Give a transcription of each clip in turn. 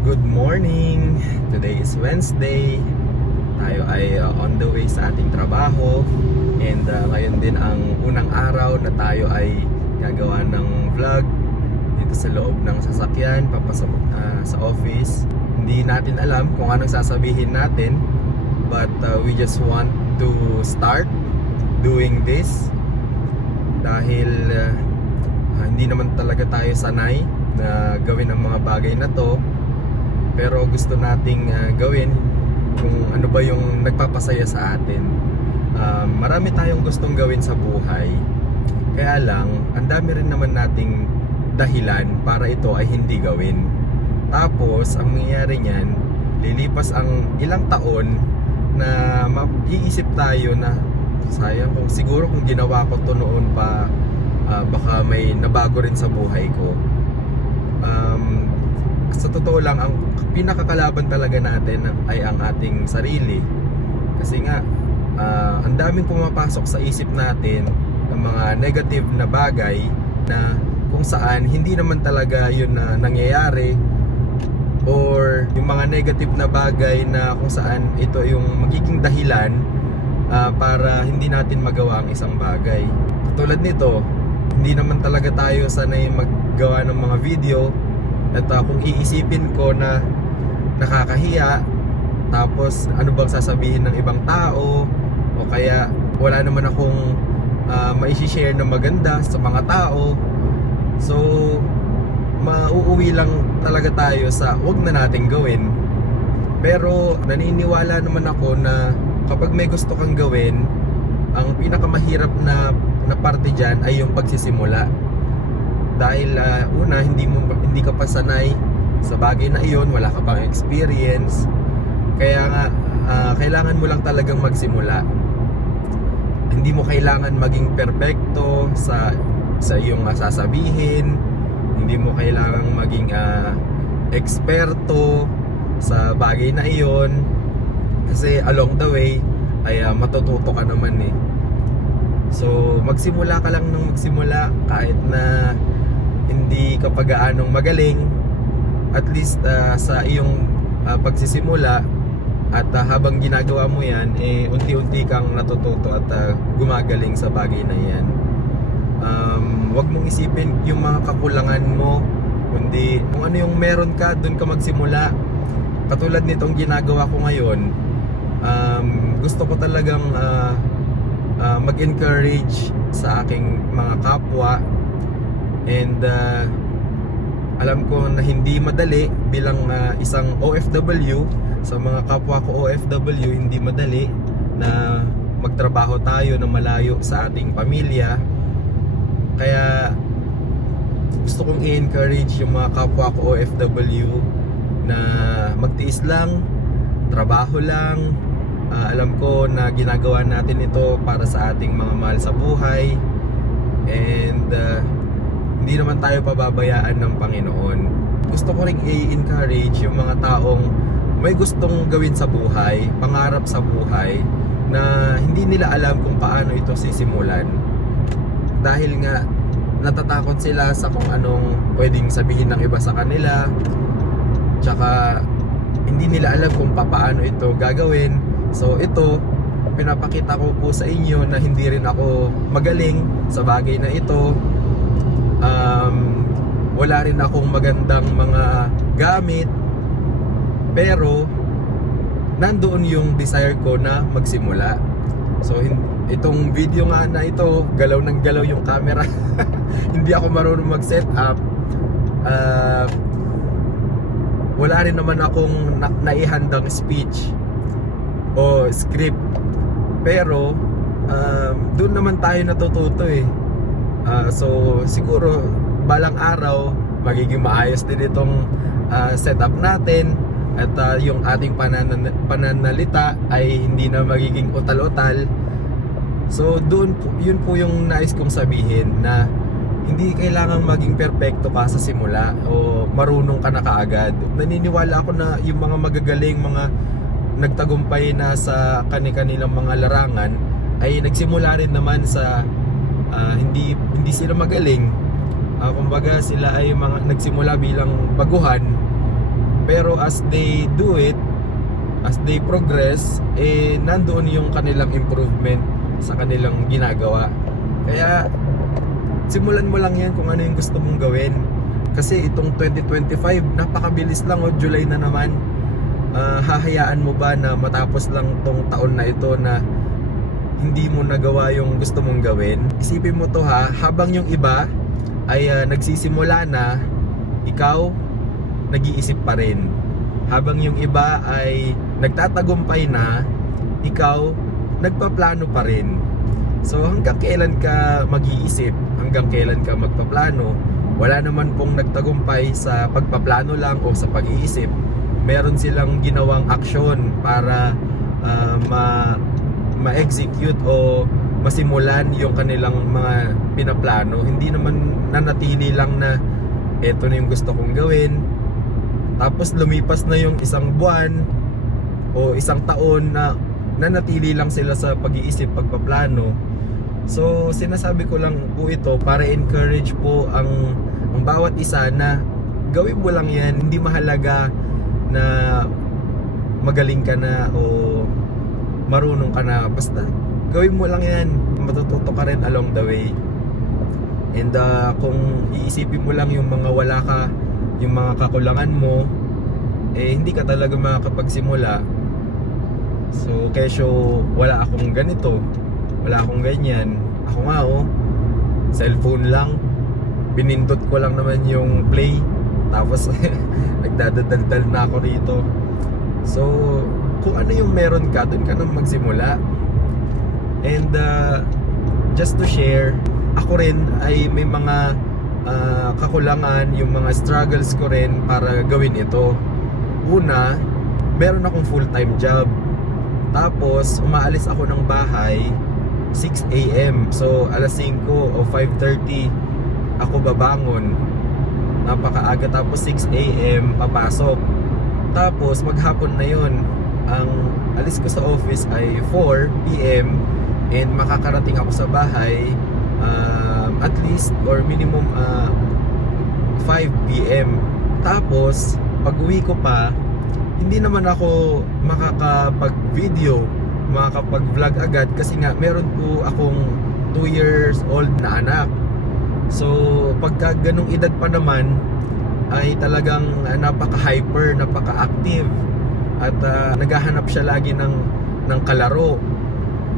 Good morning! Today is Wednesday. Tayo ay on the way sa ating trabaho. And ngayon din ang unang araw na tayo ay gagawa ng vlog dito sa loob ng sasakyan, papasok sa office. Hindi natin alam kung anong sasabihin natin, but we just want to start doing this dahil hindi naman talaga tayo sanay na gawin ang mga bagay na to, pero gusto nating gawin kung ano ba yung nagpapasaya sa atin. Marami tayong gustong gawin sa buhay, kaya lang ang dami rin naman nating dahilan para ito ay hindi gawin. Tapos ang mangyayari niyan, lilipas ang ilang taon na maiisip tayo na sayang, kung siguro kung ginawa ko to noon pa, baka may nabago rin sa buhay ko. Sa totoo lang, ang pinakakalaban talaga natin ay ang ating sarili. Kasi nga, ang daming pumapasok sa isip natin ng mga negative na bagay na kung saan hindi naman talaga yun na nangyayari, or yung mga negative na bagay na kung saan ito yung magiging dahilan para hindi natin magawa ang isang bagay. Tulad nito, hindi naman talaga tayo sanay maggawa ng mga video. At kung iisipin ko na nakakahiya, tapos ano bang sasabihin ng ibang tao, o kaya wala naman akong maishishare na maganda sa mga tao, so mauuwi lang talaga tayo sa wag na nating gawin. Pero naniniwala naman ako na kapag may gusto kang gawin, ang pinakamahirap na parte dyan ay yung pagsisimula. Dahil una, hindi ka pa sanay sa bagay na iyon, wala ka pang experience. Kaya nga kailangan mo lang talagang magsimula. Hindi mo kailangan maging perpekto sa iyong sasabihin. Hindi mo kailangan maging eksperto sa bagay na iyon, kasi along the way ay matututo ka naman eh. So magsimula ka lang ng magsimula, kahit na hindi ka pa gaanong magaling. At least sa iyong pagsisimula at habang ginagawa mo yan, unti-unti kang natututo at gumagaling sa bagay na yan. Huwag mong isipin yung mga kakulangan mo, kundi kung ano yung meron ka, dun ka magsimula. Katulad nitong ginagawa ko ngayon, gusto ko talagang mag-encourage sa aking mga kapwa. And alam ko na hindi madali bilang isang OFW. Sa mga kapwa ko OFW, hindi madali na magtrabaho tayo na malayo sa ating pamilya. Kaya gusto kong i-encourage yung mga kapwa ko OFW na magtiis lang, trabaho lang. Alam ko na ginagawa natin ito para sa ating mga mahal sa buhay. And hindi naman tayo pababayaan ng Panginoon. Gusto ko ring i-encourage yung mga taong may gustong gawin sa buhay, pangarap sa buhay, na hindi nila alam kung paano ito sisimulan. Dahil nga natatakot sila sa kung anong pwedeng sabihin ng iba sa kanila, tsaka hindi nila alam kung paano ito gagawin. So ito, pinapakita ko po sa inyo na hindi rin ako magaling sa bagay na ito. Wala rin akong magandang mga gamit, pero nandoon yung desire ko na magsimula. So itong video nga na ito, galaw ng galaw yung camera. Hindi ako marunong mag set up. Wala rin naman akong naihandang speech o script, pero doon naman tayo natututo eh. So siguro balang araw magiging maayos din itong setup natin, at yung ating pananalita ay hindi na magiging utal-utal. So yun po yung nais kong sabihin, na hindi kailangan maging perpekto ka sa simula o marunong ka na kaagad. Naniniwala ako na yung mga magagaling, mga nagtagumpay na sa kani-kanilang mga larangan, ay nagsimula rin naman sa hindi sila magaling. Kumbaga sila ay mga nagsimula bilang baguhan, Pero as they do it, as they progress, nandoon yung kanilang improvement sa kanilang ginagawa. Kaya simulan mo lang yan kung ano yung gusto mong gawin. Kasi itong 2025, napakabilis lang, July na naman. Hahayaan mo ba na matapos lang tong taon na ito na hindi mo nagawa yung gusto mong gawin? Isipin mo to ha, habang yung iba ay nagsisimula na, ikaw nag-iisip pa rin. Habang yung iba ay nagtatagumpay na, ikaw nagpaplano pa rin. So hanggang kailan ka mag-iisip? Hanggang kailan ka magpaplano? Wala naman pong nagtagumpay sa pagpaplano lang o sa pag-iisip. Meron silang ginawang aksyon para ma-execute o masimulan yung kanilang mga pinaplano. Hindi naman nanatili lang na eto na yung gusto kong gawin, tapos lumipas na yung isang buwan o isang taon na nanatili lang sila sa pag-iisip, pagpaplano. So sinasabi ko lang po ito para encourage po ang bawat isa na gawin mo lang yan. Hindi mahalaga na magaling ka na o marunong ka na, basta gawin mo lang yan. Matututo ka rin along the way. And kung iisipin mo lang yung mga wala ka, yung mga kakulangan mo, hindi ka talaga makakapagsimula. So kesyo wala akong ganito, wala akong ganyan. Ako nga cellphone lang, pinindot ko lang naman yung play, tapos nagdadaldal na ako rito. So kung ano yung meron ka, dun ka na magsimula. And just to share, ako rin ay may mga kakulangan, yung mga struggles ko rin para gawin ito. Una, meron akong full-time job. Tapos umaalis ako ng bahay 6 AM. So alas 5 o 5:30 ako babangon. Napakaaga, tapos 6 AM papasok. Tapos maghapon na yon. Ang alis ko sa office ay 4 PM and makakarating ako sa bahay at least or minimum 5 PM. Tapos pag uwi ko pa, hindi naman ako makakapag-video, makakapag-vlog agad kasi nga meron po akong 2 years old na anak. So pagka ganung edad pa naman ay talagang napaka-hyper, napaka-active at naghahanap siya lagi ng kalaro.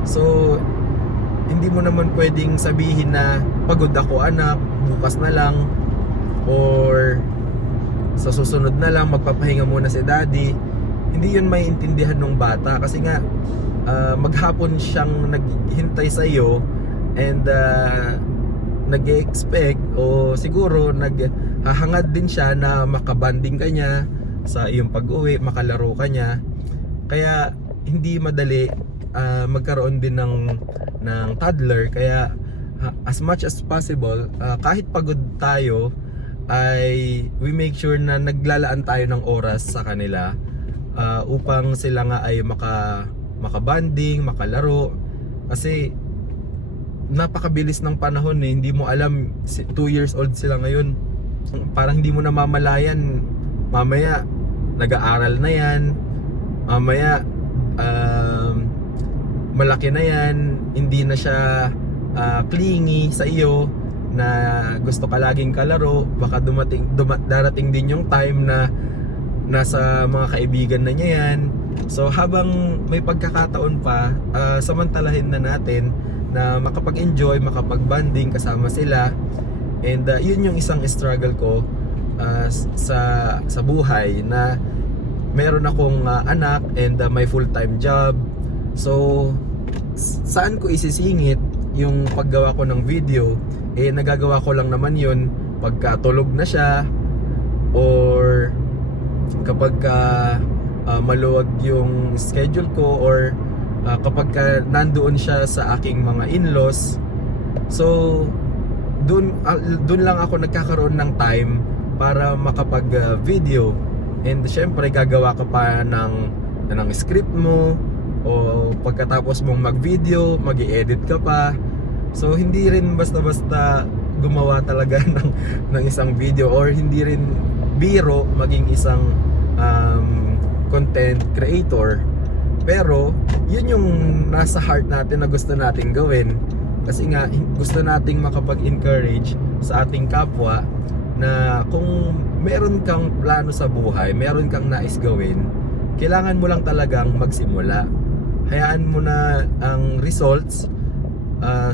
So hindi mo naman pwedeng sabihin na pagod ako anak, bukas na lang, or sa susunod na lang magpapahinga muna si daddy. Hindi yun maiintindihan ng bata kasi nga maghapon siyang naghintay sa iyo and nag-expect o siguro naghahangad din siya na makabanding ka niya sa iyong pag-uwi, makalaro ka niya. Kaya hindi madali magkaroon din ng toddler. Kaya as much as possible, kahit pagod tayo, ay we make sure na naglalaan tayo ng oras sa kanila upang sila nga ay makabanding, makalaro. Kasi napakabilis ng panahon hindi mo alam, 2 years old sila ngayon. Parang hindi mo namamalayan, mamaya nag-aaral na yan, mamaya malaki na yan, hindi na siya clingy sa iyo na gusto ka laging kalaro. Baka darating din yung time na nasa mga kaibigan na niya yan. So habang may pagkakataon pa, samantalahin na natin na makapag-enjoy, makapag-banding kasama sila. And yun yung isang struggle ko sa buhay, na meron akong anak and may full-time job. So saan ko isisingit yung paggawa ko ng video? Nagagawa ko lang naman yun pagka tulog na siya, or kapag maluwag yung schedule ko, or kapag nandoon siya sa aking mga in-laws. So dun lang ako nagkakaroon ng time para makapag video. And syempre gagawa ka pa ng script mo, o pagkatapos mong mag-video, mag-i-edit ka pa. So hindi rin basta-basta gumawa talaga ng isang video, or hindi rin biro maging isang content creator. Pero yun yung nasa heart natin na gusto nating gawin, kasi nga gusto nating makapag-encourage sa ating kapwa na kung meron kang plano sa buhay, meron kang nais gawin, kailangan mo lang talagang magsimula. Hayaan mo na ang results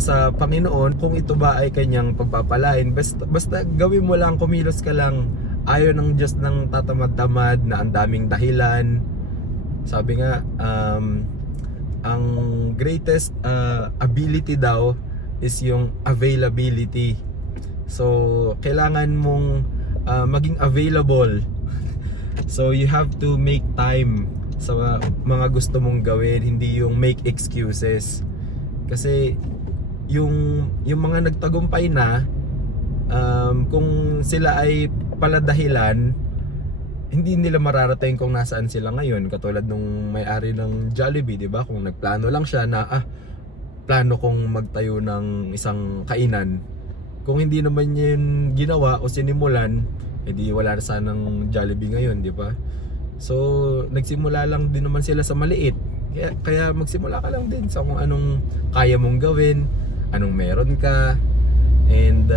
sa Panginoon, kung ito ba ay kanyang pagpapalain. Basta gawin mo lang, kumilos ka lang. Ayaw ng Diyos ng tatamad-tamad na ang daming dahilan. Sabi nga, ang greatest ability daw is yung availability. So kailangan mong maging available. So you have to make time sa mga gusto mong gawin, hindi yung make excuses. Kasi yung mga nagtagumpay na, kung sila ay paladahilan, hindi nila mararating kung nasaan sila ngayon. Katulad nung may-ari ng Jollibee, di ba? Kung nagplano lang siya na plano kong magtayo ng isang kainan, kung hindi naman yun ginawa o sinimulan, edi wala na sanang Jollibee ngayon, di ba? So nagsimula lang din naman sila sa maliit. Kaya magsimula ka lang din sa kung anong kaya mong gawin, anong meron ka, and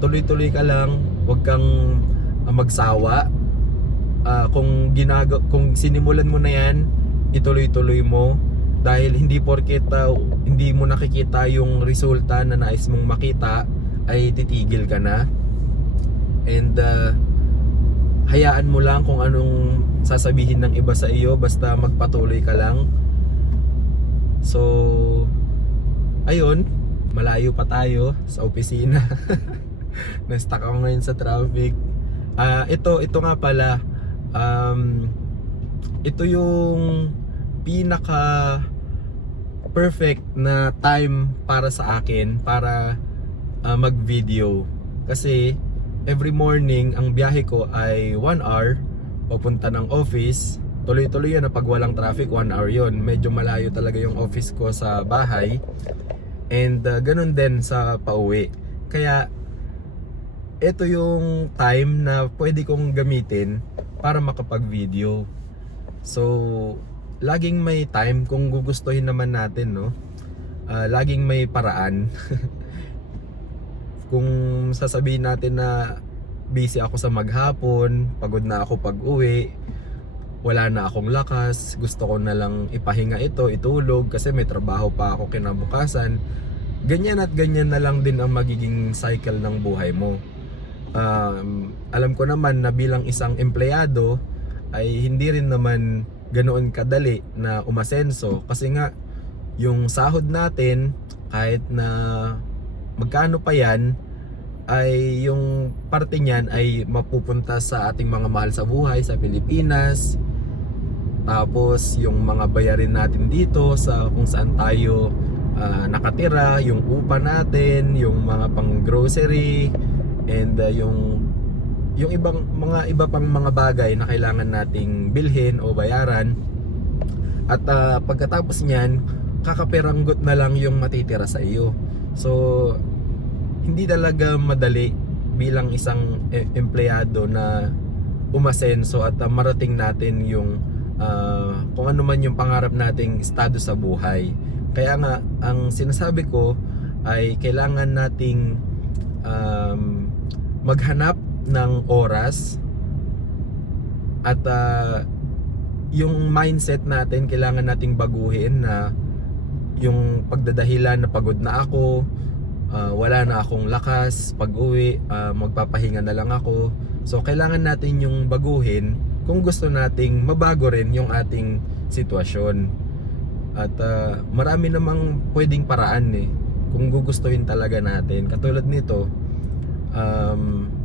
tuloy-tuloy ka lang. Huwag kang magsawa. Kung sinimulan mo na yan, ituloy-tuloy mo, dahil hindi porket hindi mo nakikita yung resulta na nais mong makita ay titigil ka na. And hayaan mo lang kung anong sasabihin ng iba sa iyo, basta magpatuloy ka lang. So ayun, malayo pa tayo sa opisina. Na-stuck ako ngayon sa traffic. Ito nga pala, ito yung pinaka perfect na time para sa akin para mag-video. Kasi every morning ang biyahe ko ay 1 hour papunta ng office. Tuloy-tuloy yun na pag walang traffic, 1 hour yun. Medyo malayo talaga yung office ko sa bahay. And ganun din sa pauwi. Kaya ito yung time na pwede kong gamitin para makapag-video. So laging may time kung gugustuhin naman natin, no? Laging may paraan. Kung sasabihin natin na busy ako sa maghapon, pagod na ako pag-uwi, wala na akong lakas, gusto ko na lang ipahinga ito, itulog kasi may trabaho pa ako kinabukasan, ganyan at ganyan na lang din ang magiging cycle ng buhay mo. Alam ko naman na bilang isang empleyado ay hindi rin naman ganoon kadali na umasenso, kasi nga yung sahod natin, kahit na magkano pa yan, ay yung parte niyan ay mapupunta sa ating mga mahal sa buhay sa Pilipinas. Tapos yung mga bayarin natin dito sa kung saan tayo nakatira, yung upa natin, yung mga pang grocery, and yung iba pang mga bagay na kailangan nating bilhin o bayaran. At pagkatapos niyan, kakaperanggot na lang yung matitira sa iyo. So hindi talaga madali bilang isang empleyado na umasenso at marating natin yung kung ano man yung pangarap nating estado sa buhay. Kaya nga ang sinasabi ko ay kailangan nating maghanap ng oras, at yung mindset natin kailangan nating baguhin, na yung pagdadahilan na pagod na ako, wala na akong lakas pag-uwi, magpapahinga na lang ako. So kailangan natin yung baguhin kung gusto nating mabago rin yung ating sitwasyon. At marami namang pwedeng paraan kung gugustuhin talaga natin. Katulad nito,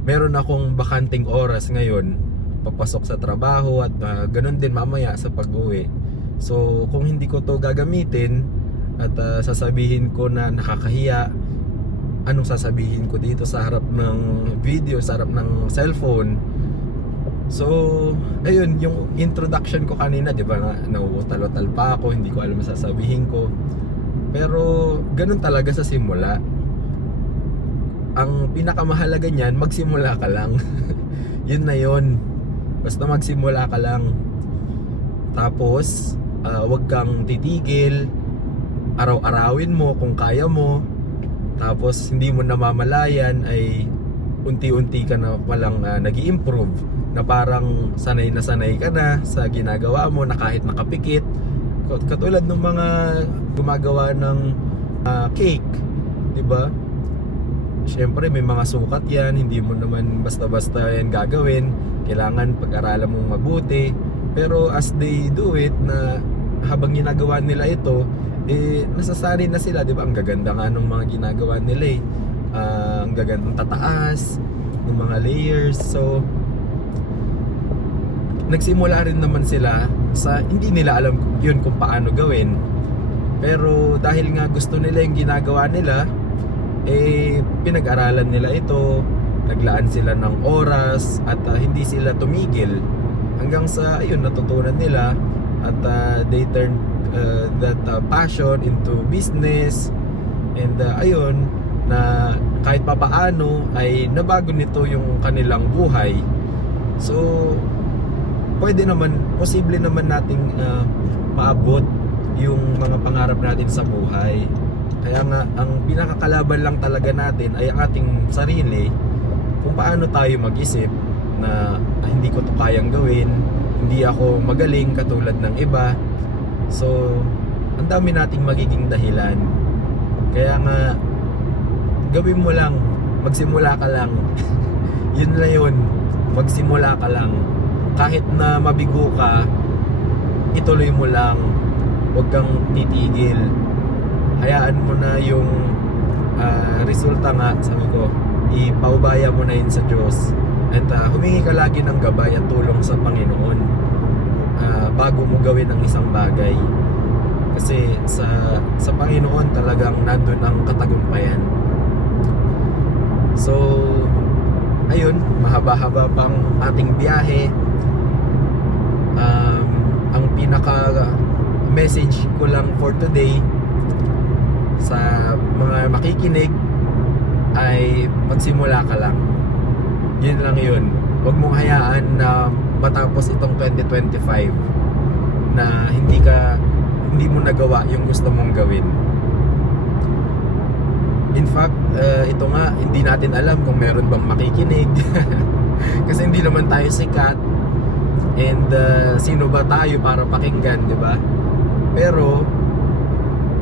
meron akong bakanting oras ngayon papasok sa trabaho, at ganun din mamaya sa pag-uwi. So kung hindi ko to gagamitin at sasabihin ko na nakakahiya, anong sasabihin ko dito sa harap ng video, sa harap ng cellphone? So ayun, yung introduction ko kanina, di ba, nauutal-utal pa ako, hindi ko alam sasabihin ko. Pero ganun talaga sa simula. Ang pinakamahalaga niyan, magsimula ka lang. Yun na yun. Basta magsimula ka lang. Tapos wag kang titigil, araw-arawin mo kung kaya mo. Tapos hindi mo namamalayan ay unti-unti ka na palang nag-i-improve, na parang sanay na sanay ka na sa ginagawa mo, na kahit nakapikit. Katulad ng mga gumagawa ng cake, 'di ba? Siyempre may mga sukat yan, hindi mo naman basta-basta yan gagawin. Kailangan pag-aralan mong mabuti. Pero as they do it, na habang ginagawa nila ito, nasasanay na sila, 'di ba? Ang gaganda nga ng mga ginagawa nila ang gagandang tataas ng mga layers. So nagsimula rin naman sila sa hindi nila alam yun kung paano gawin. Pero dahil nga gusto nila yung ginagawa nila, pinag-aralan nila ito, naglaan sila ng oras, at hindi sila tumigil hanggang sa ayun, natutunan nila, at they turned that passion into business. And ayun, na kahit papaano ay nabago nito yung kanilang buhay. So pwede naman, posible naman nating maabot yung mga pangarap natin sa buhay. Kaya nga, ang pinakakalaban lang talaga natin ay ang ating sarili, kung paano tayo mag-isip na hindi ko to kayang gawin, hindi ako magaling katulad ng iba. So ang dami nating magiging dahilan. Kaya nga, gawin mo lang, magsimula ka lang. Yun lang yun, magsimula ka lang. Kahit na mabigo ka, ituloy mo lang, huwag kang titigil. Hayaan mo na yung resulta nga, sabi ko, ipaubaya mo na yun sa Diyos. At humingi ka lagi ng gabay at tulong sa Panginoon bago mo gawin ang isang bagay. Kasi sa Panginoon talagang nandun ang katagumpayan. So ayun, mahaba-haba pang ating biyahe. Ang pinaka message ko lang for today sa mga makikinig ay magsimula ka lang. Yun lang yun. Huwag mong hayaan na matapos itong 2025 na hindi mo nagawa yung gusto mong gawin. In fact, ito nga, hindi natin alam kung meron bang makikinig. Kasi hindi naman tayo sikat. And sino ba tayo para pakinggan, di ba? Pero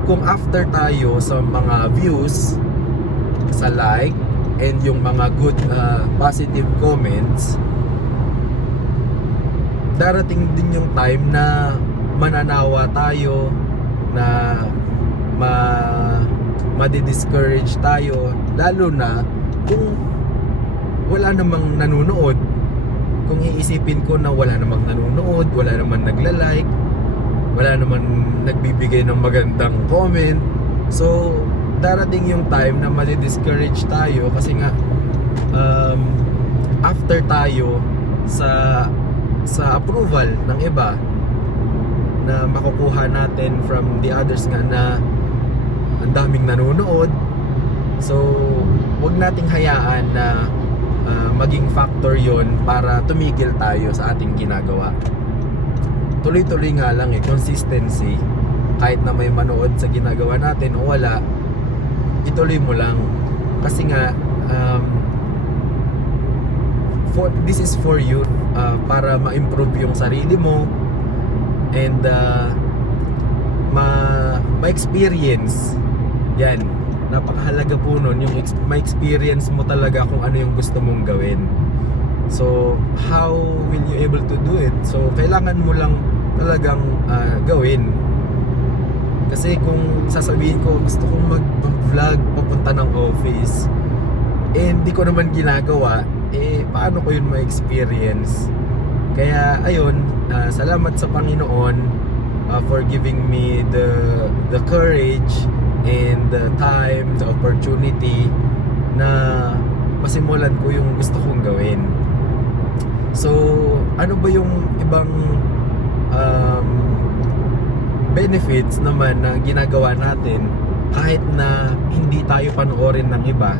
kung after tayo sa mga views, sa like, and yung mga good positive comments, darating din yung time na mananawa tayo, na madi-discourage tayo, lalo na kung wala namang nanonood. Kung iisipin ko na wala namang nanonood, wala namang nagla-like, wala namang nagbibigay ng magandang comment, so darating yung time na madi-discourage tayo. Kasi nga after tayo sa approval ng iba na makukuha natin from the others nga, na ang daming nanonood, so wag nating hayaan na maging factor yon para tumigil tayo sa ating ginagawa. Tuloy-tuloy nga lang consistency. Kahit na may manood sa ginagawa natin o wala, ituloy mo lang. Kasi nga this is for you, para ma-improve yung sarili mo, and ma-experience yan. Napakahalaga po nun, yung ma-experience mo talaga kung ano yung gusto mong gawin. So how will you able to do it? So kailangan mo lang talagang gawin. Kasi kung sasabihin ko gusto kong mag-vlog papunta ng office, hindi ko naman ginagawa, paano ko yun ma-experience? Kaya ayun, salamat sa Panginoon for giving me the courage and the time, the opportunity na masimulan ko yung gusto kong gawin. So ano ba yung ibang benefits naman na ginagawa natin kahit na hindi tayo panoorin ng iba,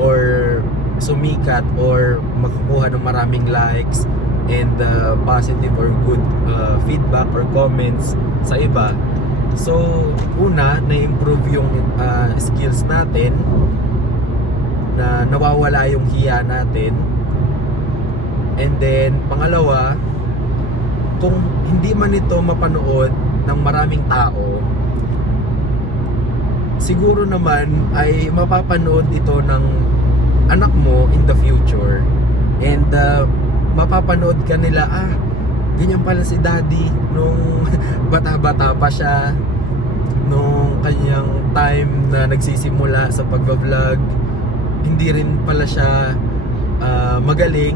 or sumikat, or makakuha ng maraming likes, and positive or good feedback or comments sa iba. So una, na-improve yung skills natin, na nawawala yung hiya natin. And then pangalawa, kung hindi man ito mapanood ng maraming tao, siguro naman ay mapapanood ito ng anak mo in the future. And mapapanood ka nila, ganyan pala si daddy nung bata-bata pa siya, nung kanyang time na nagsisimula sa pagbablog. Hindi rin pala siya magaling.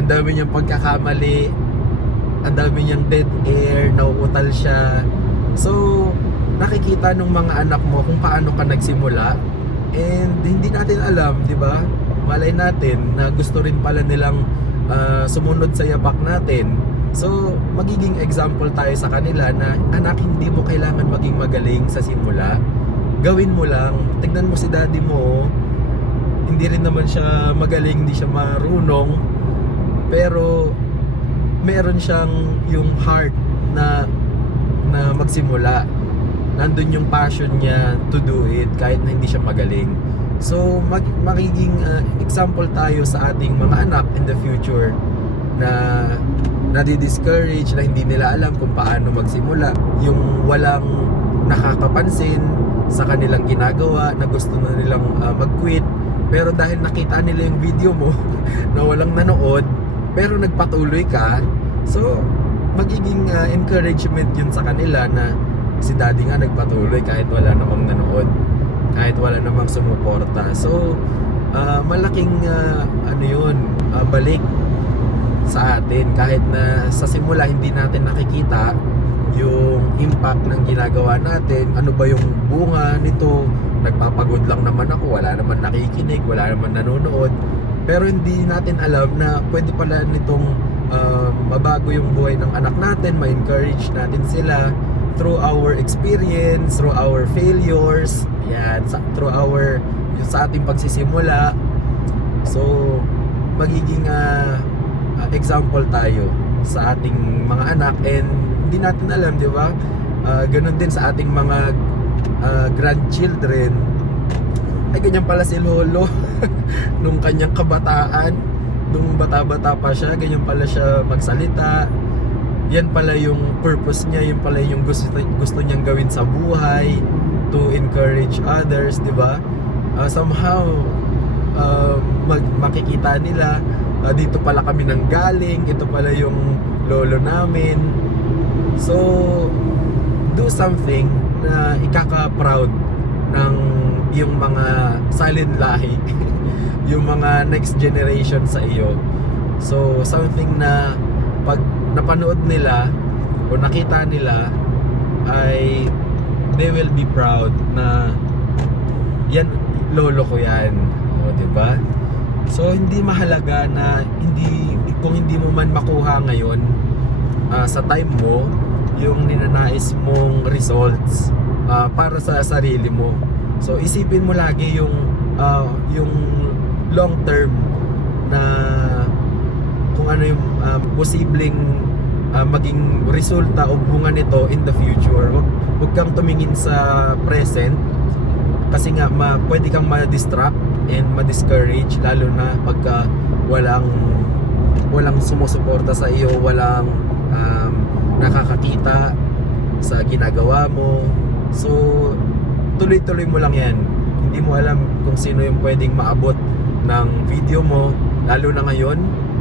Ang dami niyang pagkakamali, ang dami niyang dead air, nauutal siya. So nakikita ng mga anak mo kung paano ka nagsimula, and hindi natin alam, di ba? Malay natin na gusto rin pala nilang sumunod sa yapak natin. So magiging example tayo sa kanila na, anak, hindi mo kailangan maging magaling sa simula. Gawin mo lang. Tignan mo si daddy mo, hindi rin naman siya magaling, hindi siya marunong, pero meron siyang yung heart na magsimula. Nandun yung passion niya to do it kahit na hindi siya magaling. So magiging example tayo sa ating mga anak in the future na nadi-discourage, na hindi nila alam kung paano magsimula, yung walang nakakapansin sa kanilang ginagawa, na gusto na nilang mag-quit, pero dahil nakita nila yung video mo na walang nanood pero nagpatuloy ka, so magiging encouragement yun sa kanila na si daddy nga nagpatuloy kahit wala namang nanood, kahit wala namang sumuporta. So malaking balik sa atin, kahit na sa simula hindi natin nakikita yung impact ng ginagawa natin. Ano ba yung bunga nito? Nagpapagod lang naman ako, wala naman nakikinig, wala naman nanonood. Pero hindi natin alam na pwede pala nitong mabago yung buhay ng anak natin, ma-encourage natin sila through our experience, through our failures, through sa ating pagsisimula. So magiging example tayo sa ating mga anak, and hindi natin alam, di ba? Ganun din sa ating mga grandchildren. Ay, ganyan pala si lolo nung kanyang kabataan, nung bata-bata pa siya, ganyan pala siya magsalita. Yan pala yung purpose niya, yun pala yung gusto niyang gawin sa buhay, to encourage others, di ba? Somehow makikita nila, dito pala kami nang galing, ito pala yung lolo namin. So do something na ikaka-proud ng yung mga silent lahi yung mga next generation sa iyo. So something na pag napanood nila o nakita nila, ay they will be proud na yan, lolo ko yan, o diba? So hindi mahalaga na kung hindi mo man makuha ngayon sa time mo yung ninanais mong results para sa sarili mo. So isipin mo lagi yung long term, na kung ano yung posibleng maging resulta o bunga nito in the future. Huwag kang tumingin sa present, kasi nga pwede kang ma-distract and ma-discourage, lalo na pagka walang sumusuporta sa iyo, walang nakakakita sa ginagawa mo. So tuloy-tuloy mo lang yan. Hindi mo alam kung sino yung pwedeng maabot ng video mo, lalo na ngayon,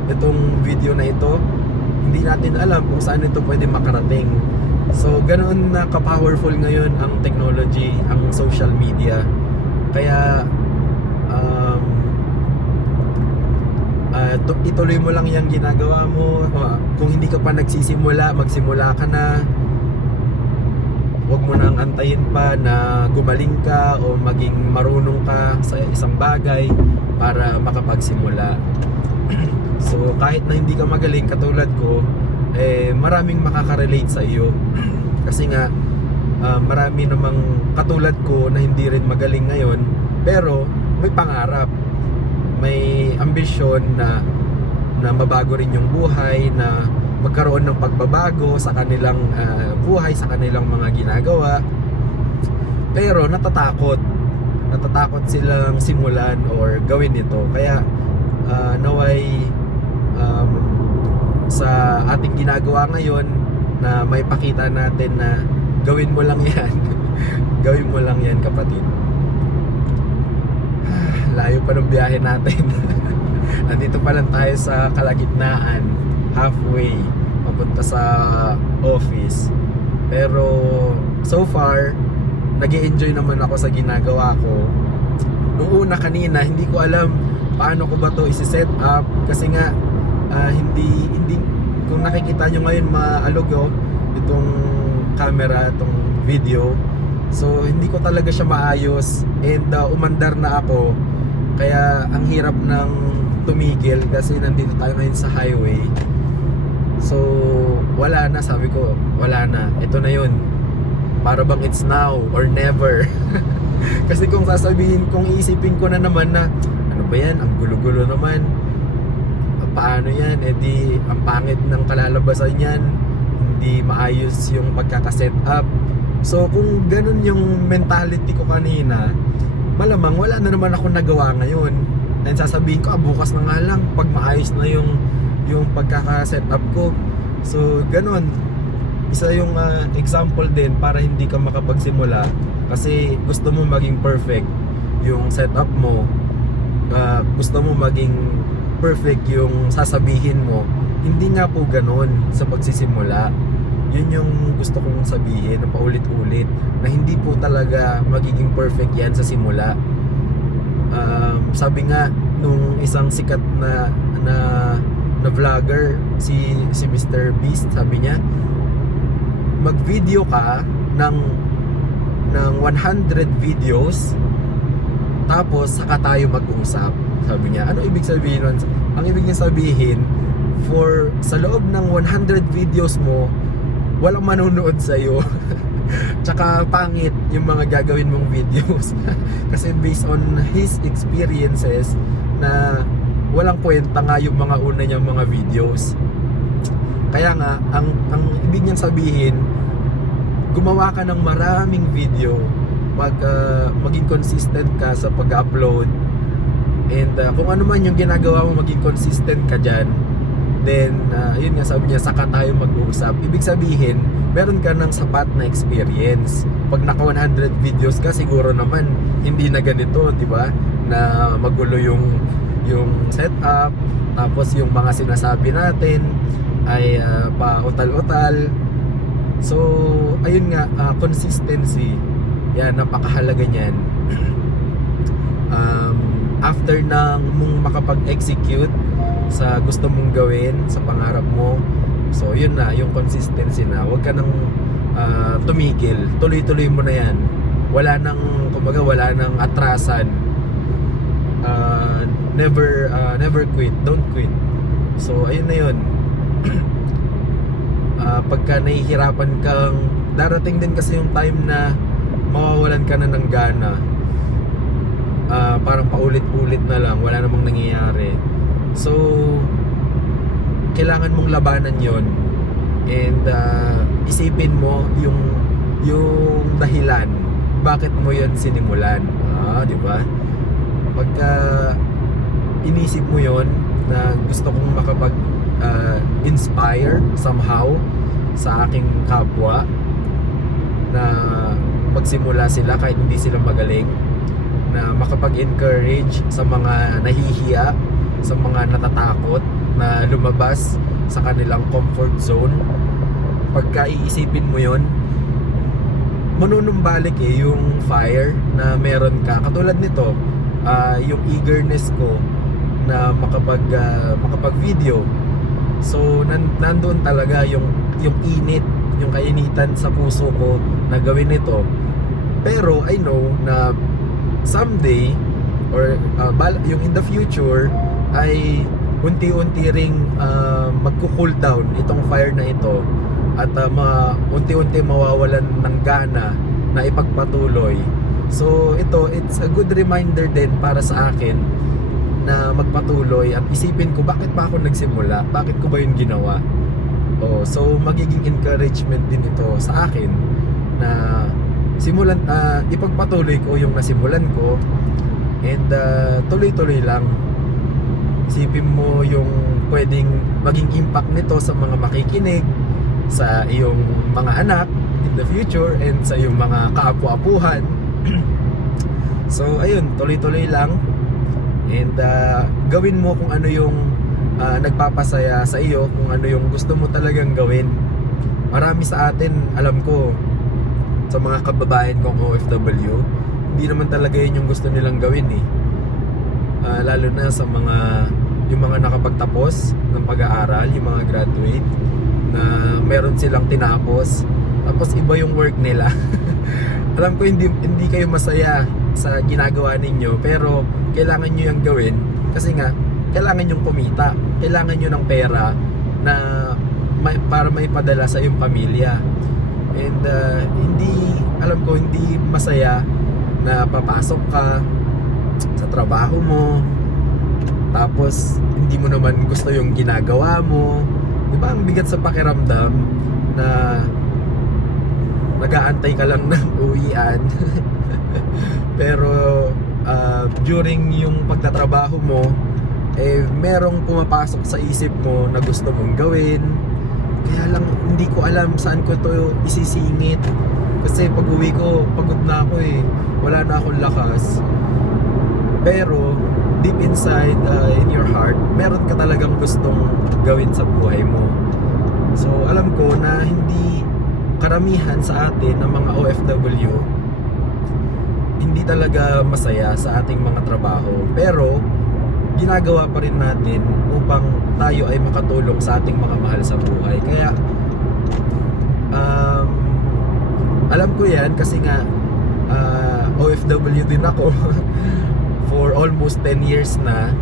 itong video na ito, hindi natin alam kung saan ito pwede makarating. So ganoon na ka-powerful ngayon ang technology, ang social media. Kaya ituloy mo lang yung ginagawa mo. Kung hindi ka pa nagsisimula, magsimula ka na. Huwag mo nang antayin pa na gumaling ka o maging marunong ka sa isang bagay para makapagsimula. So kahit na hindi ka magaling katulad ko, maraming makaka-relate sa iyo. Kasi nga marami namang katulad ko na hindi rin magaling ngayon, pero may pangarap, may ambisyon na na mabago rin yung buhay, na magkaroon ng pagbabago sa kanilang buhay, sa kanilang mga ginagawa. Pero natatakot silang simulan or gawin ito. Kaya naway sa ating ginagawa ngayon na may pakita natin na gawin mo lang yan. Gawin mo lang yan, kapatid. Layo pa ng biyahe natin. Nandito pa lang tayo sa kalagitnaan, halfway papunta sa office. Pero so far nag-e-enjoy naman ako sa ginagawa ko. Noong una kanina, hindi ko alam paano ko ba to isi-set up kasi nga hindi kung nakikita nyo ngayon maalugo itong camera, itong video. So hindi ko talaga siya maayos, and umandar na ako. Kaya ang hirap ng tumigil kasi nandito tayo ngayon sa highway. So wala na, sabi ko, wala na, ito na yun. Para bang it's now or never. Kasi kung sasabihin, kung iisipin ko na naman na ano ba yan, ang gulo-gulo naman, paano yan, edi ang pangit ng kalalabasan yan, hindi maayos yung pagkakaset up. So kung ganun yung mentality ko kanina, malamang wala na naman ako nagawa ngayon. And sasabihin ko, bukas na nga lang pag maayos na yung pagkaka-set up ko. So ganun, isa yung example din para hindi ka makapagsimula kasi gusto mo maging perfect yung setup mo, gusto mo maging perfect yung sasabihin mo. Hindi nga po ganun sa pagsisimula. Yun yung gusto kong sabihin na paulit-ulit, na hindi po talaga magiging perfect yan sa simula. Sabi nga nung isang sikat na vlogger, si Mr. Beast, sabi niya, mag-video ka ng 100 videos tapos saka tayo mag-usap. Sabi niya, ano ibig sabihin nun? Ang ibig niya sabihin, sa loob ng 100 videos mo, walang manonood sa'yo. Tsaka pangit yung mga gagawin mong videos. Kasi based on his experiences, na walang kwenta nga yung mga una niyang mga videos. Kaya nga, ang ibig niyang sabihin, gumawa ka ng maraming video, maging consistent ka sa pag-upload, and kung ano man yung ginagawa mo, maging consistent ka dyan. Then, yun nga, sabi niya, saka tayo mag-uusap. Ibig sabihin, meron ka ng sapat na experience. Pag naka 100 videos ka, siguro naman, hindi na ganito, di ba? Na magulo yung setup, tapos yung mga sinasabi natin ay pautal-utal. So, ayun nga, consistency. Yan, napakahalaga niyan. After nang mong makapag-execute sa gusto mong gawin, sa pangarap mo, so yun na, yung consistency na. Huwag ka nang tumigil. Tuloy-tuloy mo na yan. Wala nang atrasan. Never quit. Don't quit. So, ayun na yun. Pagka nahihirapan kang, darating din kasi yung time na mawawalan ka na ng gana. Parang paulit-ulit na lang, wala namang nangyayari. So kailangan mong labanan yon, and isipin mo yung dahilan bakit mo yon sinimulan. Di ba? Pagka inisip mo yon na gusto kong makapag inspire somehow sa aking kapwa na magsimula sila kahit hindi sila magaling, na makapag-encourage sa mga nahihiya, sa mga natatakot na lumabas sa kanilang comfort zone. Pagka iisipin mo yon, manunumbalik yung fire na meron ka. Katulad nito, yung eagerness ko na makapag-video. So nandoon talaga yung init, yung kainitan sa puso ko na gawin ito. Pero I know na someday, or yung in the future, ay unti-unti ring magko-cool down itong fire na ito, at unti-unti mawawalan ng gana na ipagpatuloy. So it's a good reminder din para sa akin na magpatuloy at isipin ko bakit pa ako nagsimula, bakit ko ba yun ginawa. So magiging encouragement din ito sa akin na ipagpatuloy ko yung nasimulan ko, and tuloy-tuloy lang. Isipin mo yung pwedeng maging impact nito sa mga makikinig, sa iyong mga anak in the future, and sa iyong mga kaapu-apuhan. So ayun, tuloy-tuloy lang, and gawin mo kung ano yung nagpapasaya sa iyo, kung ano yung gusto mo talagang gawin. Marami sa atin, alam ko, sa mga kababayan kong OFW, hindi naman talaga yun yung gusto nilang gawin eh. Lalo na sa yung mga nakapagtapos ng pag-aaral, yung mga graduate na meron silang tinapos, tapos iba yung work nila. Alam ko hindi kayo masaya sa ginagawa ninyo, pero kailangan nyo yung gawin kasi nga kailangan nyo kumita, kailangan nyo ng pera na para maipadala sa iyong pamilya. And hindi masaya na papasok ka sa trabaho mo, tapos hindi mo naman gusto yung ginagawa mo. Di ba ang bigat sa pakiramdam na nag-aantay ka lang ng uwian. Pero during yung pagtatrabaho mo, merong pumapasok sa isip mo na gusto mong gawin. Kaya lang hindi ko alam saan ko to isisingit, kasi pag uwi ko pagod na ako wala na akong lakas. Pero deep inside, in your heart, meron ka talagang gustong gawin sa buhay mo. So alam ko na hindi karamihan sa atin ng mga OFW hindi talaga masaya sa ating mga trabaho, pero ginagawa pa rin natin upang tayo ay makatulong sa ating mga mahal sa buhay. Kaya alam ko yan kasi nga OFW din ako for almost 10 years na,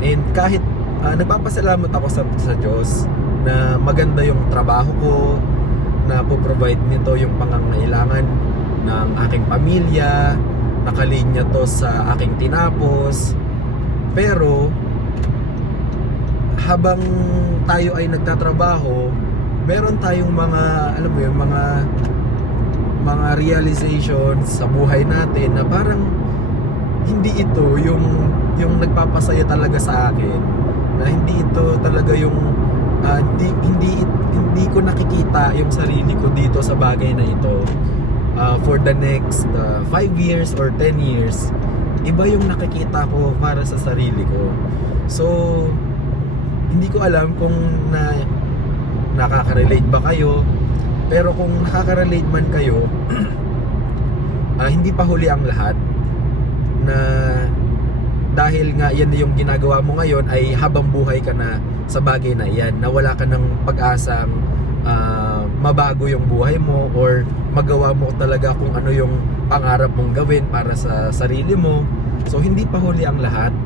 and kahit nagpapasalamat ako sa Diyos na maganda yung trabaho ko, na po-provide nito yung pangangailangan ng aking pamilya, nakalinya to sa aking tinapos. Pero habang tayo ay nagtatrabaho, meron tayong mga, alam mo yun, mga realizations sa buhay natin na parang hindi ito yung nagpapasaya talaga sa akin, na hindi ito talaga yung hindi ko nakikita yung sarili ko dito sa bagay na ito for the next 5 years or 10 years. Iba yung nakikita ko para sa sarili ko. So hindi ko alam kung nakaka-relate ba kayo, pero kung nakaka-relate man kayo, hindi pa huli ang lahat. Na dahil nga yan yung ginagawa mo ngayon, ay habang buhay ka na sa bagay na yan, na wala ka ng pag-asang mabago yung buhay mo or magawa mo talaga kung ano yung pangarap mong gawin para sa sarili mo. So hindi pa huli ang lahat.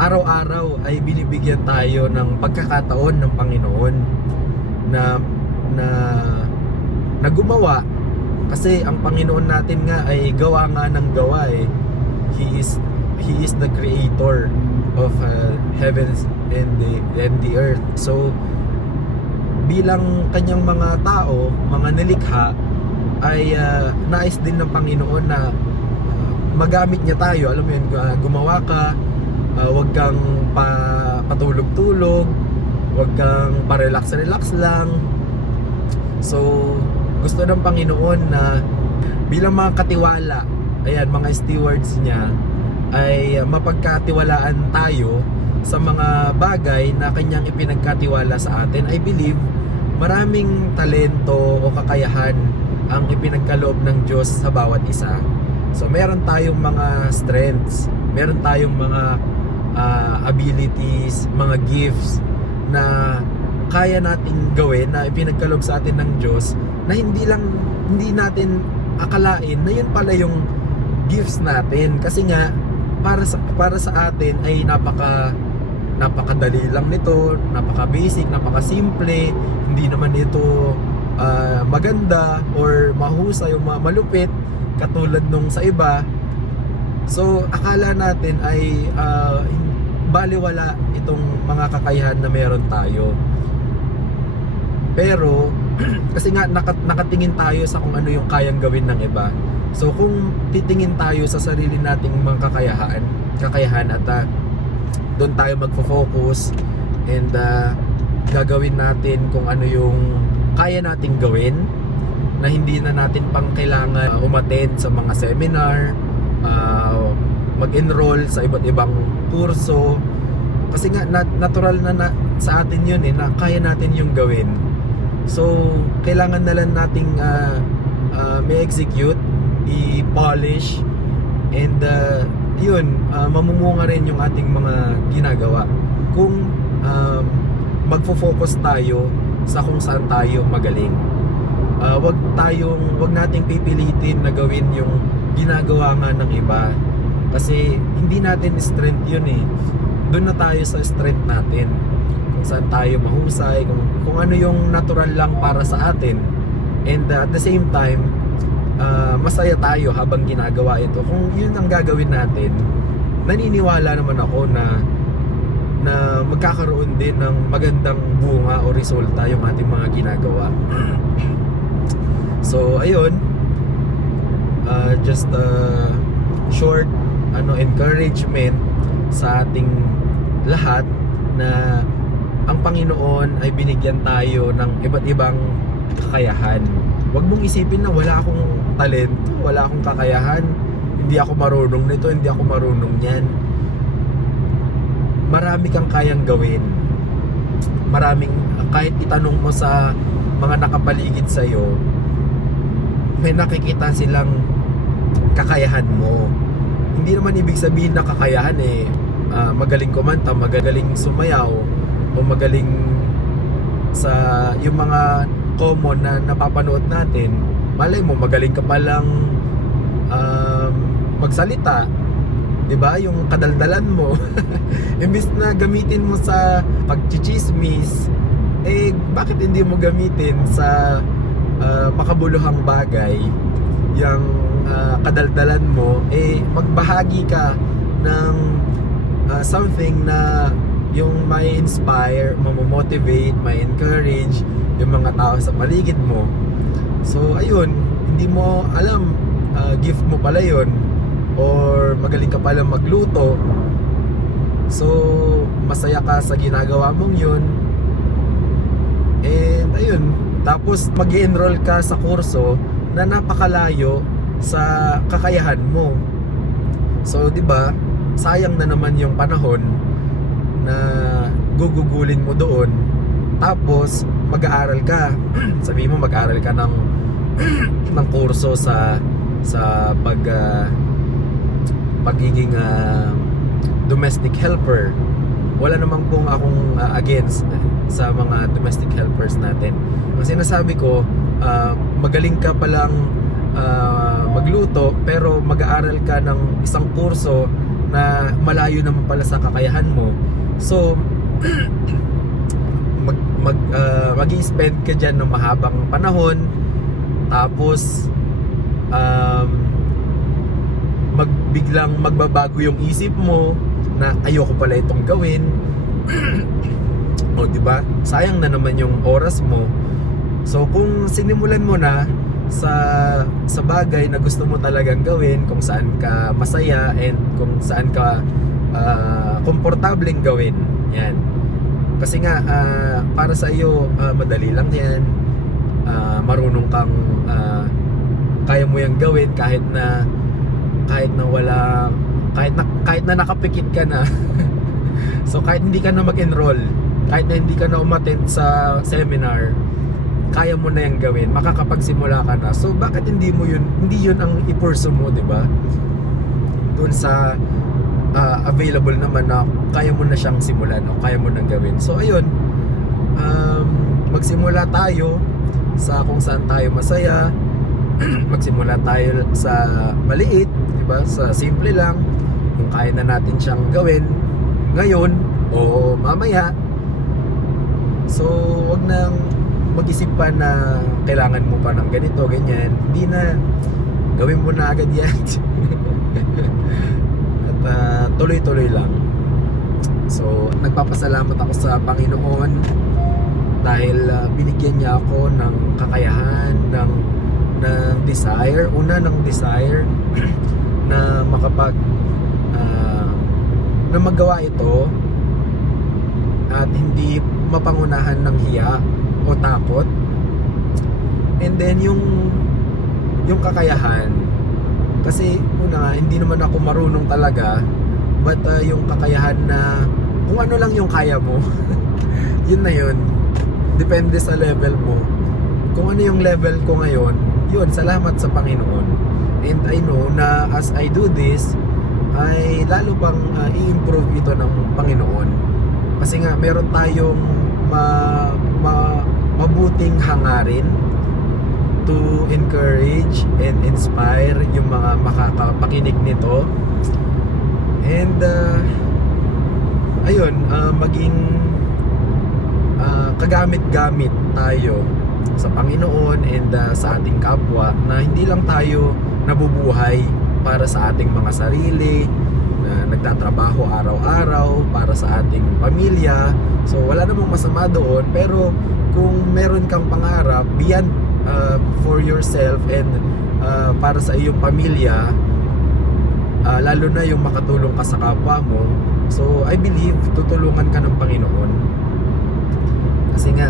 Araw-araw ay binibigyan tayo ng pagkakataon ng Panginoon na gumawa, kasi ang Panginoon natin nga ay gawa nga ng gawa He is the creator of heavens and the earth. So bilang kanyang mga tao, mga nilikha, ay nais din ng Panginoon na magamit niya tayo. Alam mo yun, gumawa ka, wag kang patulog-tulog, wag kang pa-relax-relax lang. So gusto ng Panginoon na bilang mga katiwala, ayan, mga stewards niya, ay mapagkatiwalaan tayo sa mga bagay na kanyang ipinagkatiwala sa atin. I believe maraming talento o kakayahan ang ipinagkaloob ng Diyos sa bawat isa. So meron tayong mga strengths, meron tayong mga abilities, mga gifts na kaya nating gawin, na ipinagkaloob sa atin ng Diyos, na hindi natin akalain na yun pala yung gifts natin. Kasi nga para sa atin ay napakadali lang nito, napaka-basic, napaka-simple. Hindi naman ito maganda or mahusay o malupit katulad nung sa iba. So akala natin ay baliwala itong mga kakayahan na meron tayo. Pero kasi nga nakatingin tayo sa kung ano yung kayang gawin ng iba. So kung titingin tayo sa sarili nating mga kakayahan at doon tayo magfo-focus and gagawin natin kung ano yung kaya nating gawin, na hindi na natin pang kailangan umattend sa mga seminar, mag-enroll sa iba't ibang kurso, kasi nga natural na sa atin yun na kaya natin yung gawin. So kailangan na lang nating may execute, i-polish, and yun, mamumunga rin yung ating mga ginagawa kung magfo-focus tayo sa kung saan tayo magaling. Wag nating pipilitin na gawin yung ginagawa nga ng iba, kasi hindi natin strength yun Doon na tayo sa strength natin, kung saan tayo mahusay, kung ano yung natural lang para sa atin, and at the same time masaya tayo habang ginagawa ito. Kung yun ang gagawin natin, naniniwala naman ako na magkakaroon din ng magandang bunga o resulta yung ating mga ginagawa. So ayun, just short encouragement sa ating lahat na ang Panginoon ay binigyan tayo ng iba't ibang kakayahan. Huwag mong isipin na wala akong talento, wala akong kakayahan, hindi ako marunong nito, hindi ako marunong niyan. Marami kang kayang gawin. Kahit itanong mo sa mga nakapaligid sa'yo, may nakikita silang kakayahan mo. Hindi naman ibig sabihin na kakayahan magaling kumanta, magaling sumayaw, o magaling sa yung mga common na napapanood natin. Malay mo magaling ka palang magsalita, 'di ba? Yung kadaldalan mo imbis na gamitin mo sa pagchichismis, bakit hindi mo gamitin sa makabuluhang bagay yung kadaldalan mo? Magbahagi ka ng something na yung may inspire, mamomotivate, may encourage yung mga tao sa paligid mo. So ayun, hindi mo alam, gift mo pala yun, or magaling ka pala magluto. So masaya ka sa ginagawa mong yun, and ayun, tapos mag-enroll ka sa kurso na napakalayo sa kakayahan mo. So 'di ba, sayang na naman yung panahon na gugugulin mo doon, tapos mag-aaral ka. Sabihin mo mag-aaral ka ng kurso sa pagiging domestic helper. Wala namang pong akong against sa mga domestic helpers natin. Ang sinasabi ko, magaling ka palang magluto, pero mag-aaral ka ng isang kurso na malayo naman pala sa kakayahan mo. So mag-i-spend ka dyan ng mahabang panahon, tapos biglang magbabago yung isip mo na ayoko pala itong gawin. O 'di ba? Sayang na naman yung oras mo. So kung sinimulan mo na sa bagay na gusto mo talagang gawin, kung saan ka masaya and kung saan ka komportableng gawin, yan. Kasi nga para sa iyo madali lang yan, marunong kang kaya mo yang gawin kahit na nakapikit ka na. So kahit hindi ka na mag-enroll, kahit na hindi ka na umattend sa seminar, kaya mo na yang gawin, makakapagsimula ka na. So bakit hindi yun ang i-pursue mo, 'di ba? Doon sa available naman na kaya mo na siyang simulan o kaya mo nang gawin. So ayun, magsimula tayo sa kung saan tayo masaya. Magsimula tayo sa maliit, 'di ba? Sa simple lang, yung kaya na natin siyang gawin ngayon o mamaya. So wag nang mag-isip pa na kailangan mo pa ng ganito, ganyan. Hindi na, gawin mo na agad yan. At tuloy-tuloy lang. So nagpapasalamat ako sa Panginoon dahil binigyan niya ako ng kakayahan, ng desire, ng desire na na magawa ito at hindi mapangunahan ng hiya o takot. And then yung kakayahan, kasi hindi naman ako marunong talaga, but yung kakayahan na kung ano lang yung kaya mo yun na yun, depende sa level mo. Kung ano yung level ko ngayon, yun, salamat sa Panginoon. And I know na as I do this, ay lalo pang i-improve ito ng Panginoon. Kasi nga meron tayong mabuting hangarin to encourage and inspire yung mga makakapakinig nito. And ayun, maging kagamit-gamit tayo sa Panginoon and sa ating kapwa, na hindi lang tayo nabubuhay para sa ating mga sarili, na nagtatrabaho araw-araw para sa ating pamilya. So wala namang masama doon, pero kung meron kang pangarap beyond for yourself and para sa iyong pamilya, lalo na yung makatulong ka sa kapwa mo, so I believe tutulungan ka ng Panginoon. Kasi nga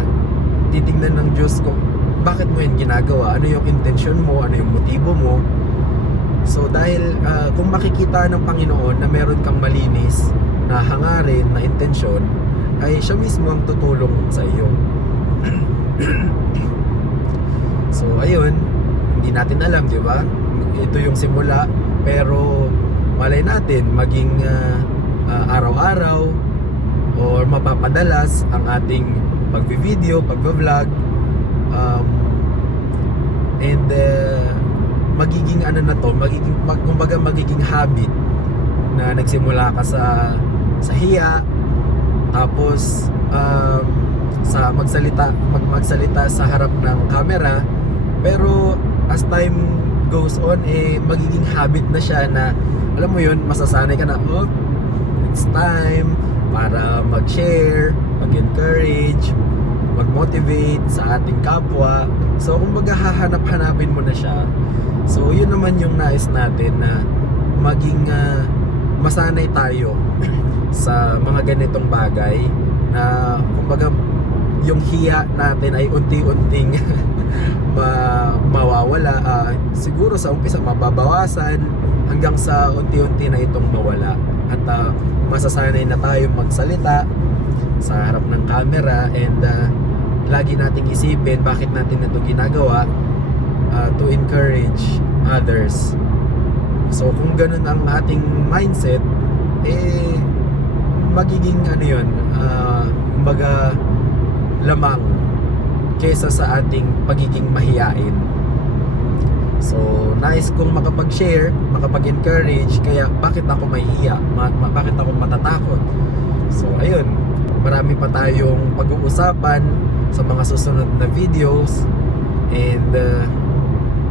titingnan ng Diyos kung bakit mo yun ginagawa, ano yung intention mo, ano yung motibo mo. So dahil kung makikita ng Panginoon na meron kang malinis na hangarin, na intensyon, ay siya mismo ang tutulong sa iyo. So ayun, hindi natin alam, di ba? Ito yung simula, pero malay natin maging araw-araw or mapapadalas ang ating pagbi-video, pagba-vlog, and magiging magiging habit na nagsimula ka sa hiya, tapos sa magsalita sa harap ng camera, pero as time goes on, magiging habit na siya na, alam mo yun, masasanay ka na, it's time para mag-share, mag-encourage, mag-motivate sa ating kapwa. So kung maghahanap-hanapin mo na siya, so yun naman yung nais natin, na maging masanay tayo sa mga ganitong bagay, na kumbaga yung hiya natin ay unti-unting mawawala. Siguro sa umpisa mababawasan hanggang sa unti-unti na itong mawala, at masasanay na tayo magsalita sa harap ng camera, and lagi nating isipin bakit natin ito ginagawa, to encourage others. So kung ganun ang ating mindset, magiging kumbaga lamang kesa sa ating pagiging mahiyain. So nice kung makapag-share, makapag-encourage, kaya bakit ako mahihiya? Bakit ako matatakot? So ayun, marami pa tayong pag-uusapan sa mga susunod na videos. And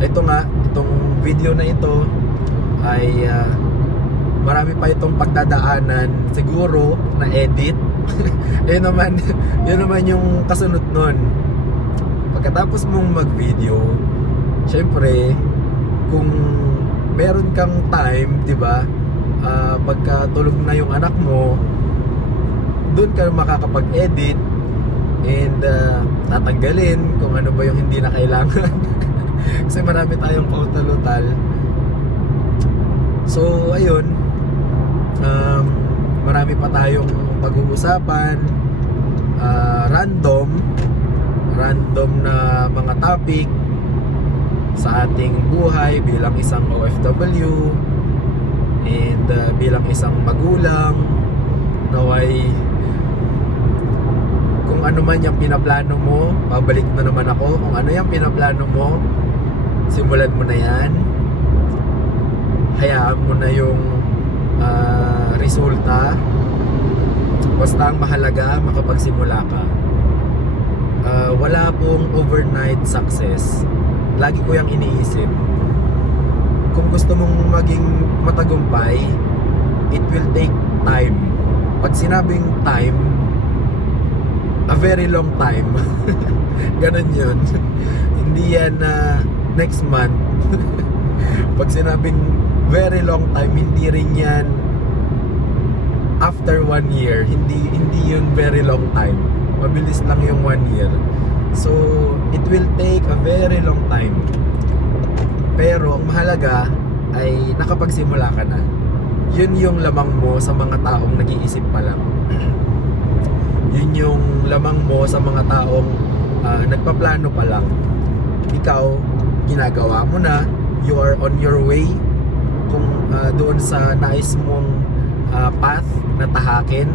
itong video na ito ay marami pa itong pagdadaanan siguro na edit. yun naman yung kasunod nun. Pagkatapos mong mag-video, syempre kung meron kang time, di ba, pagka tulog na yung anak mo, doon ka makakapag-edit and tatanggalin kung ano ba yung hindi na kailangan. Kasi marami tayong pautal-utal. So ayun, marami pa tayong pag-uusapan, random na mga topic sa ating buhay bilang isang OFW and bilang isang magulang. Naway kung ano man yung pinaplano mo, pabalik na naman ako, kung ano yung pinaplano mo, simulan mo na yan, hayaan mo na yung resulta. Basta ang mahalaga, makapagsimula ka. Wala pong overnight success. Lagi ko yung iniisip. kung gusto mong maging matagumpay, it will take time. Pag sinabing time, a very long time. Ganun yun. Hindi yan na next month. Pag sinabing very long time, hindi rin yan after 1 year. Hindi yun very long time. Mabilis lang yung 1 year. So, it will take a very long time. Pero ang mahalaga ay nakapagsimula ka na. Yun yung lamang mo sa mga taong nag-iisip pa lang. Yun yung lamang mo sa mga taong nagpaplano pa lang. Ikaw, ginagawa mo na. You are on your way kung doon sa nais mong path na tahakin,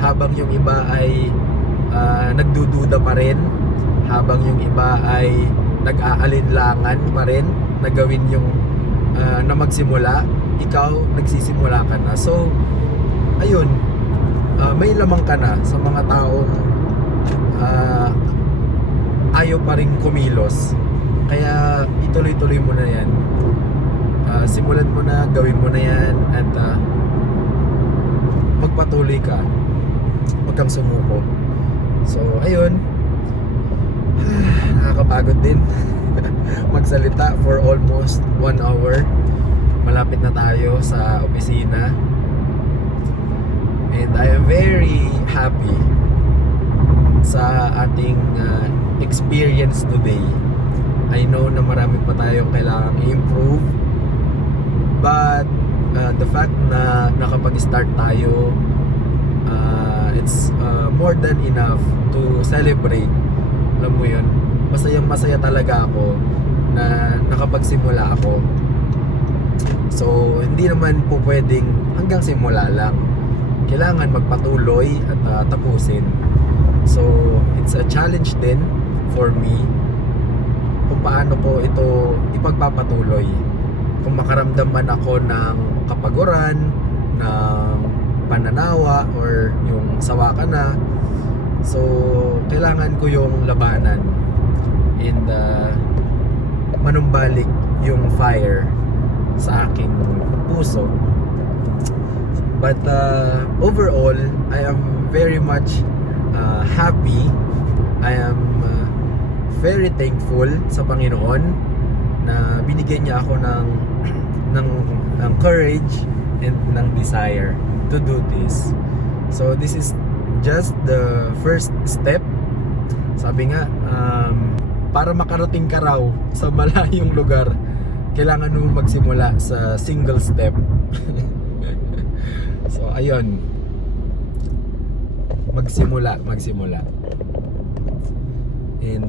habang yung iba ay nagdududa pa rin, habang yung iba ay nag-aalinlangan pa rin na gawin yung na magsimula. Ikaw, nagsisimula ka na. So, ayun, may lamang ka na sa mga taong ayaw pa rin kumilos. Kaya ituloy-tuloy mo na yan. Simulan mo na, gawin mo na yan, at magpatuloy ka. Huwag kang sumuko. So, ayun, nakakapagod din magsalita for almost 1 hour. Malapit na tayo sa opisina, and I am very happy sa ating experience today. I know na marami pa tayong kailangang i-improve, but the fact na nakapag-start tayo, it's more than enough to celebrate. Alam mo yun, masayang masaya talaga ako na nakapagsimula ako. So, hindi naman po pwedeng hanggang simula lang. Kailangan magpatuloy at tapusin. So, it's a challenge din for me kung paano ko ito ipagpapatuloy. Kung makaramdam man ako ng kapaguran, ng pananawa, or yung sawa ka na, so kailangan ko yung labanan and manumbalik yung fire sa aking puso. But overall, I am very much happy. I am very thankful sa Panginoon na binigyan niya ako ng courage and ng desire to do this. So this is just the first step. Sabi nga, para makarating ka raw sa malayong lugar, kailangan mo magsimula sa single step. So ayun, magsimula. And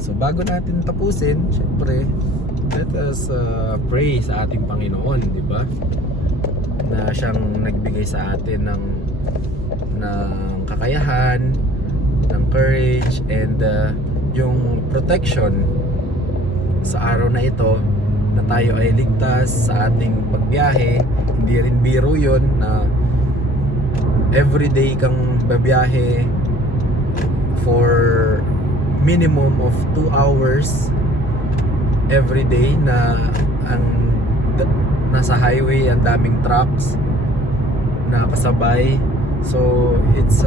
so bago natin tapusin, syempre, let us pray sa ating Panginoon, di ba? Na siyang nagbigay sa atin ng kakayahan, ng courage, and yung protection sa araw na ito, na tayo ay ligtas sa ating pagbiyahe. Hindi rin biro yun na everyday kang babiyahe for minimum of 2 hours every day, na nasa highway ang daming trucks na kasabay. So it's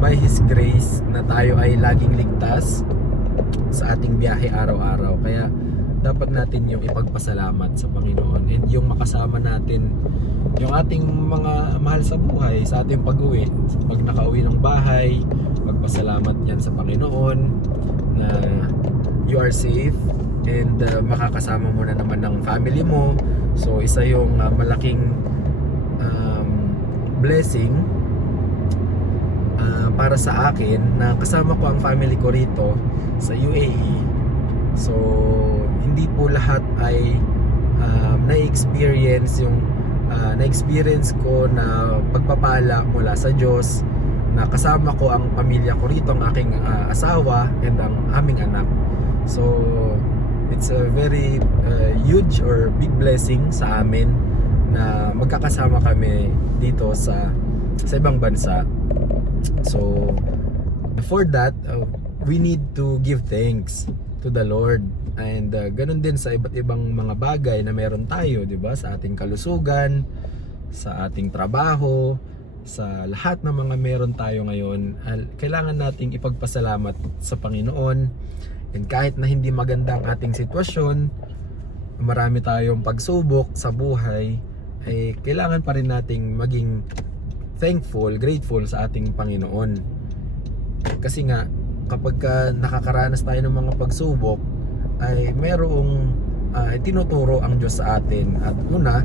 by His grace na tayo ay laging ligtas sa ating biyahe araw-araw. Kaya dapat natin yung ipagpasalamat sa Panginoon, and yung makasama natin yung ating mga mahal sa buhay sa ating pag-uwi. Pag nakauwi ng bahay, magpasalamat yan sa Panginoon na you are safe, and makakasama mo na naman ng family mo. So isa yung malaking blessing para sa akin na kasama ko ang family ko rito sa UAE. So hindi po lahat ay na-experience yung na-experience ko na pagpapala mula sa Diyos, na kasama ko ang pamilya ko rito, ang aking asawa and ang aming anak. So it's a very huge or big blessing sa amin na magkakasama kami dito sa ibang bansa. So for that, we need to give thanks to the Lord. And ganun din sa iba't ibang mga bagay na meron tayo, di ba? Sa ating kalusugan, sa ating trabaho, sa lahat ng mga meron tayo ngayon, kailangan nating ipagpasalamat sa Panginoon. And kahit na hindi maganda ang ating sitwasyon, marami tayong pagsubok sa buhay, ay kailangan pa rin nating maging thankful, grateful sa ating Panginoon. Kasi nga, kapag nakakaranas tayo ng mga pagsubok, ay merong tinuturo ang Diyos sa atin. At una,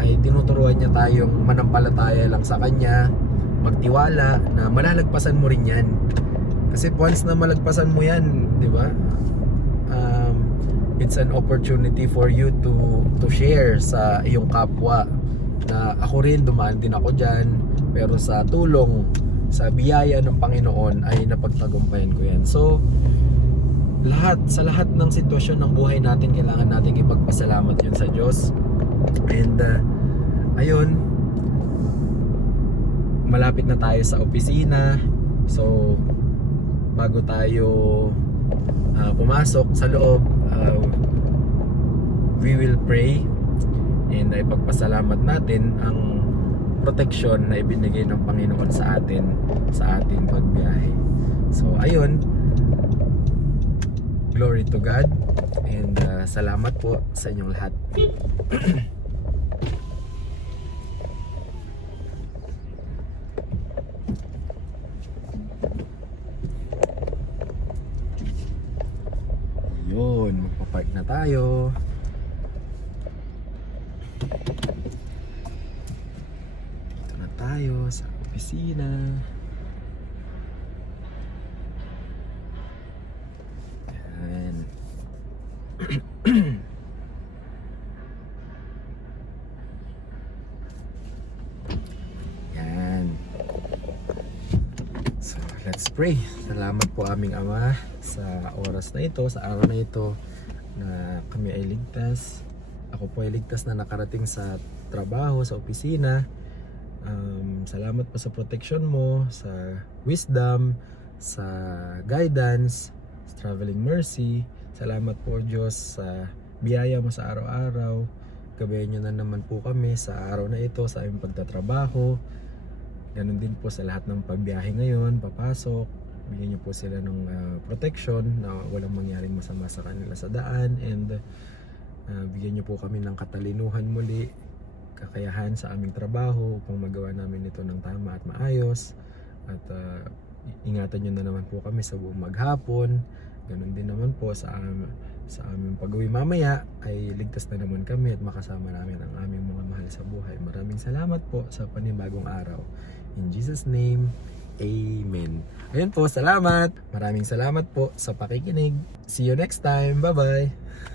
ay tinuturuan niya tayong manampalataya lang sa Kanya, magtiwala na malalagpasan mo rin yan. Kasi once na malagpasan mo yan, di ba? It's an opportunity for you to share sa iyong kapwa na ako rin, dumaan din ako dyan, pero sa tulong, sa biyaya ng Panginoon ay napagtagumpayan ko yan. So sa lahat ng sitwasyon ng buhay natin, kailangan nating ipagpasalamat yun sa Diyos. And ayun, malapit na tayo sa opisina. So bago tayo pumasok sa loob, we will pray and ipagpasalamat natin ang protection na ibinigay ng Panginoon sa atin sa ating pagbiyahe. So ayun, glory to God, and salamat po sa inyong lahat. Yun, magpapark na tayo. Dito na tayo sa opisina. Yan. Yan. So, let's pray. Salamat po aming Ama sa oras na ito, sa araw na ito, na kami ay ligtas. Ako po ay ligtas na nakarating sa trabaho, sa opisina. Salamat po sa protection mo, sa wisdom, sa guidance, sa traveling mercy. Salamat po Diyos sa biyaya mo sa araw-araw. Gabayan nyo na naman po kami sa araw na ito, sa aming pagtatrabaho. Ganun din po sa lahat ng pagbiyahe ngayon, papasok. Bigyan niyo po sila ng protection na walang mangyaring masama sa kanila sa daan, and bigyan niyo po kami ng katalinuhan muli, kakayahan sa aming trabaho upang magawa namin ito ng tama at maayos. At ingatan niyo na naman po kami sa buong maghapon. Ganun din naman po sa aming pag-uwi mamaya ay ligtas na naman kami at makasama namin ang aming mga mahal sa buhay. Maraming salamat po sa panibagong araw. In Jesus' name, Amen. Ayun po, salamat. Maraming salamat po sa pakikinig. See you next time. Bye-bye.